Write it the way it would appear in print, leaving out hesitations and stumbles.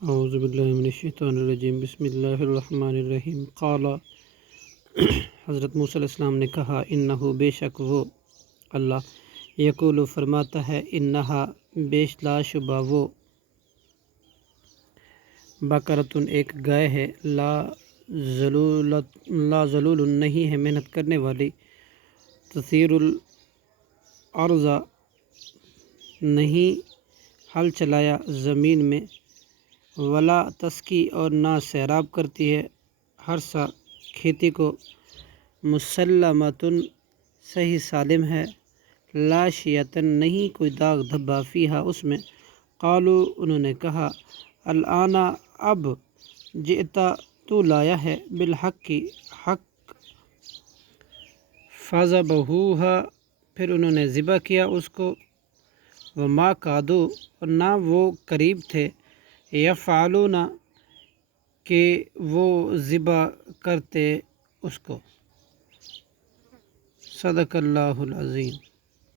اعوذ باللہ من الشیطان الرجیم، بسم اللہ الرحمن الرحیم۔ قال، حضرت موسیٰ علیہ السلام نے کہا، انہو بے شک وہ اللہ، یقول فرماتا ہے، انہا بیش لا شبہ وہ، بقرۃ ایک گائے ہے، لا ذلول نہیں ہے محنت کرنے والی، تثیر الارض نہیں ہل چلایا زمین میں، ولا تسقی اور نہ سیراب کرتی ہے ہر سا کھیتی کو، مسلمۃ صحیح سالم ہے، لا شیۃ نہیں کوئی داغ دھبا فیہا اس میں۔ قالوا انہوں نے کہا، الآن اب، جئتا تو لایا ہے، بالحق کی حق، فذبحوہا پھر انہوں نے ذبح کیا اس کو، وما کادوا اور نہ وہ قریب تھے، یفعلون کہ وہ ذبح کرتے اس کو۔ صدق اللہ العظیم۔